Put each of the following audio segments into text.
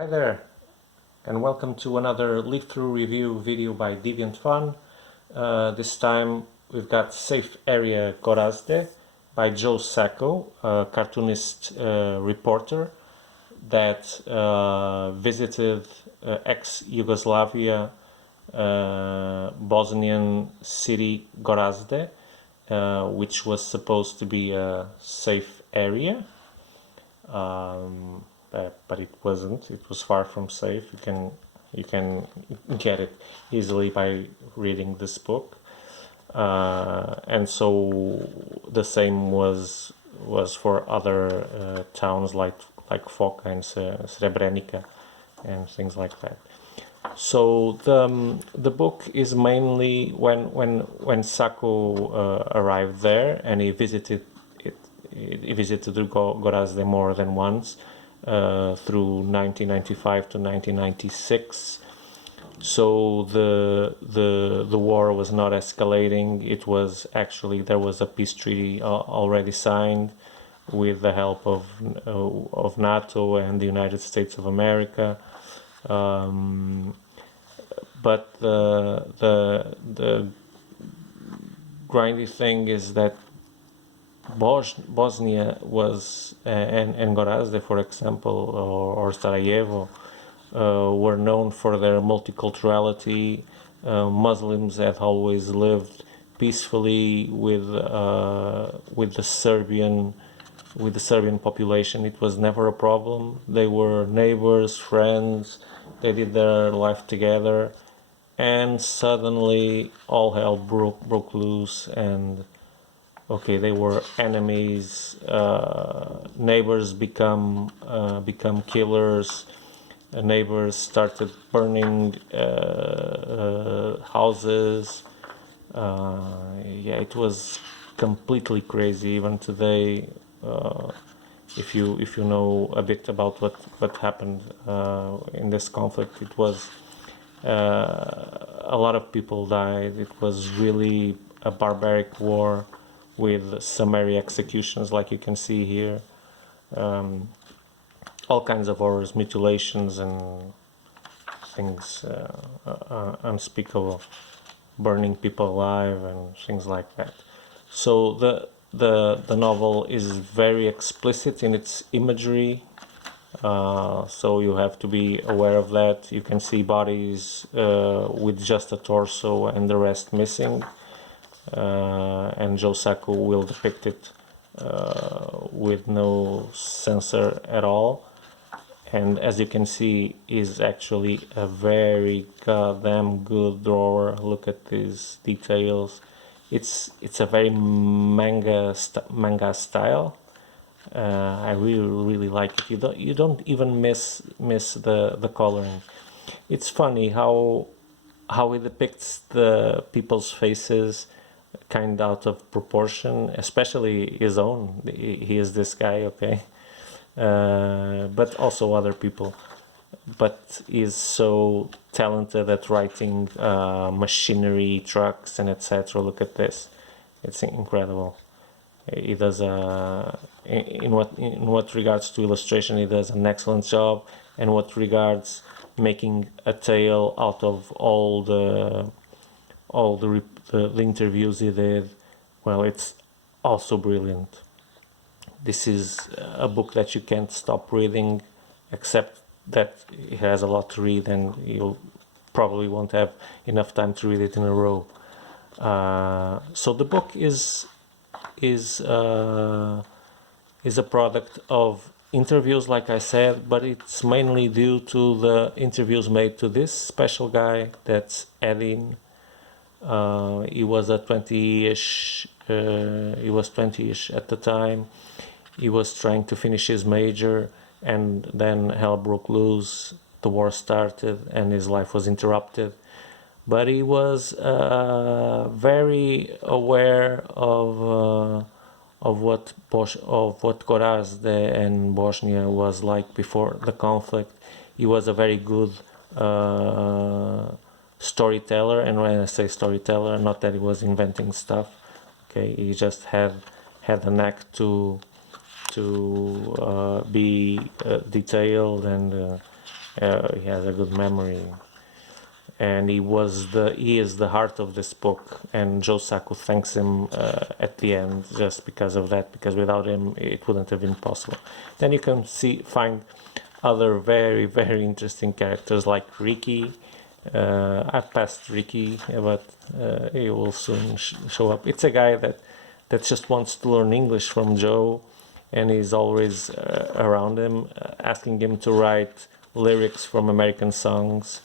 Hi there, and welcome to another leaf-through review video by Deviant Fun. This time we've got Safe Area Gorazde by Joe Sacco, a cartoonist reporter that visited ex-Yugoslavia Bosnian city Gorazde, which was supposed to be a safe area. But it wasn't. It was far from safe. You can get it easily by reading this book, and so the same was for other towns like Foca and Srebrenica and things like that. So the book is mainly when Sacco arrived there, and he visited it. He visited Gorazde more than once. Through 1995 to 1996. So the war was not escalating. It was actually, there was a peace treaty already signed with the help of NATO and the United States of America. But the grindy thing is that Bosnia was, and Gorazde, for example, or Sarajevo, were known for their multiculturality. Muslims had always lived peacefully with the Serbian population. It was never a problem. They were neighbors, friends. They did their life together, and suddenly all hell broke loose, and okay, they were enemies. Neighbors become killers. Neighbors started burning houses. Yeah, it was completely crazy. Even today, if you know a bit about what happened in this conflict, it was a lot of people died. It was really a barbaric war, with summary executions like you can see here, all kinds of horrors, mutilations and things unspeakable, burning people alive and things like that. So the novel is very explicit in its imagery, so you have to be aware of that. You can see bodies with just a torso and the rest missing. And Joe Sacco will depict it with no censor at all, and as you can see, is actually a very goddamn good drawer. Look at these details. It's a very manga style. I really like it. You don't even miss the coloring. It's funny how it depicts the people's faces kind out of proportion, especially his own. He is this guy, okay, but also other people. But he's so talented at writing machinery, trucks, and etc. Look at this; it's incredible. He does in what regards to illustration, he does an excellent job. And what regards making a tale out of all the interviews he did, well, it's also brilliant. This is a book that you can't stop reading, except that it has a lot to read, and you probably won't have enough time to read it in a row. So the book is a product of interviews, like I said, but it's mainly due to the interviews made to this special guy, that's Edin. He was a 20-ish. He was 20-ish at the time. He was trying to finish his major, and then hell broke loose. The war started, and his life was interrupted. But he was very aware of what Gorazde and Bosnia was like before the conflict. He was a very good storyteller, and when I say storyteller, not that he was inventing stuff. Okay, he just had a knack to be detailed and He has a good memory, and he is the heart of this book. And Joe Sacco thanks him at the end just because of that, because without him it wouldn't have been possible. Then you can find other very, very interesting characters like Ricky. I've passed Ricky, but he will soon show up. It's a guy that just wants to learn English from Joe, and he's always around him, asking him to write lyrics from American songs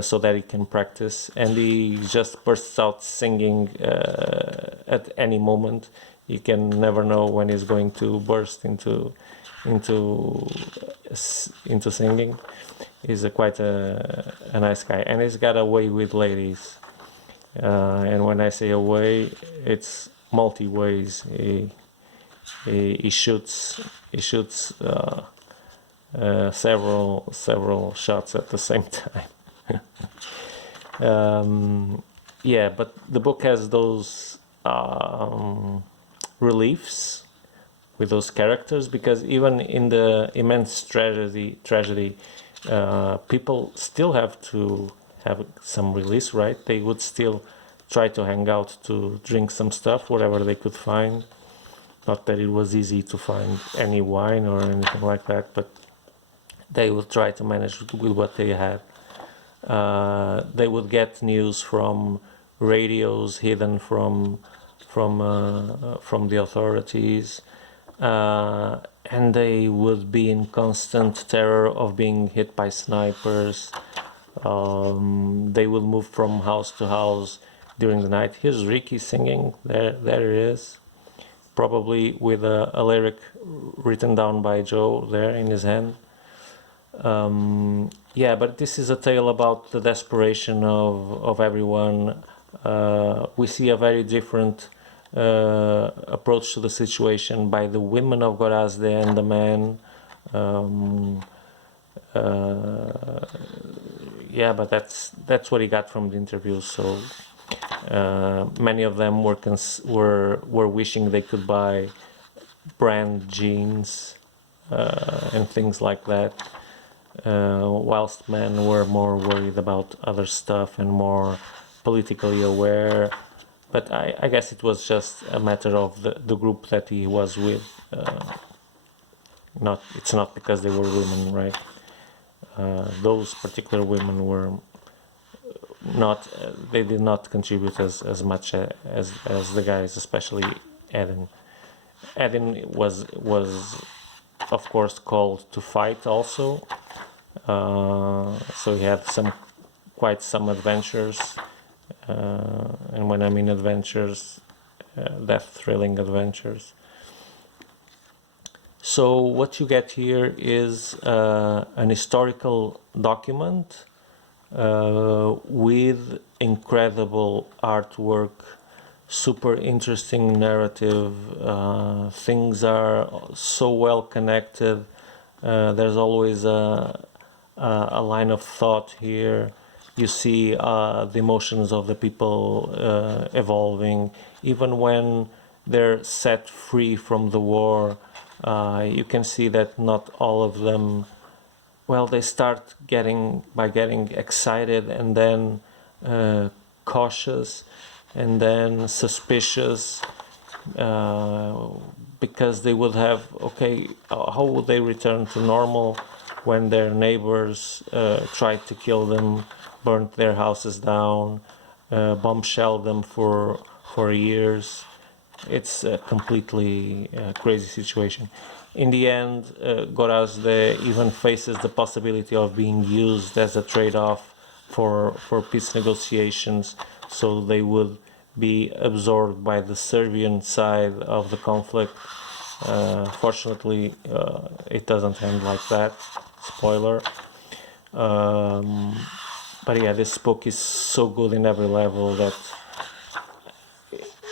so that he can practice. And he just bursts out singing at any moment. You can never know when he's going to burst into singing. He's quite a nice guy, and he's got a way with ladies. And when I say a way, it's multi ways. He shoots several shots at the same time. Yeah, but the book has those reliefs with those characters, because even in the immense tragedy, people still have to have some release, right? They would still try to hang out to drink some stuff, whatever they could find. Not that it was easy to find any wine or anything like that, but they would try to manage with what they had. They would get news from radios hidden from the authorities, and they would be in constant terror of being hit by snipers. They would move from house to house during the night. Here's Ricky singing. There it is. Probably with a lyric written down by Joe there in his hand. Yeah, but this is a tale about the desperation of everyone. We see a very different approach to the situation by the women of Gorazde and the men. Yeah, but that's what he got from the interviews. So many of them were wishing they could buy brand jeans and things like that, whilst men were more worried about other stuff and more politically aware. But I guess it was just a matter of the group that he was with. It's not because they were women, right? Those particular women were not. They did not contribute as much as the guys, especially Edin. Edin was of course called to fight also. So he had quite some adventures. And when I mean adventures, death-thrilling adventures. So what you get here is an historical document with incredible artwork, super interesting narrative. Things are so well connected. There's always a line of thought here. You see the emotions of the people evolving. Even when they're set free from the war, you can see that not all of them, well, they start getting excited and then cautious and then suspicious, because they would have, okay, how would they return to normal when their neighbors tried to kill them, burnt their houses down, bomb-shelled them for years. It's a completely crazy situation. In the end, Gorazde even faces the possibility of being used as a trade-off for peace negotiations, so they would be absorbed by the Serbian side of the conflict. Fortunately, it doesn't end like that. Spoiler. But yeah, this book is so good in every level that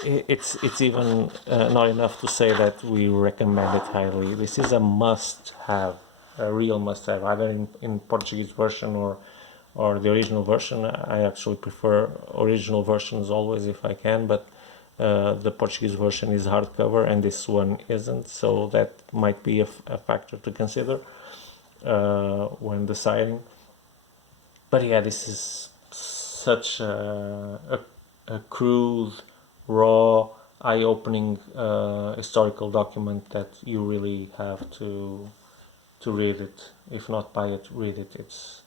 it's even not enough to say that we recommend it highly. This is a must-have, a real must-have, either in Portuguese version or the original version. I actually prefer original versions always if I can, but the Portuguese version is hardcover and this one isn't, so that might be a factor to consider. when deciding. But yeah, this is such a crude, raw, eye-opening historical document that you really have to read it. If not buy it, read it. It's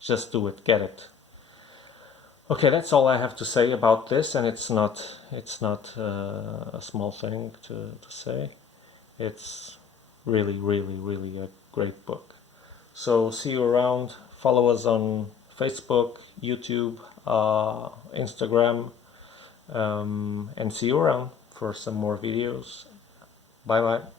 just do it, get it. Okay, that's all I have to say about this, and it's not a small thing to say. It's really, really, really a great book. So see you around. Follow us on Facebook, YouTube, Instagram, and see you around for some more videos. Bye bye.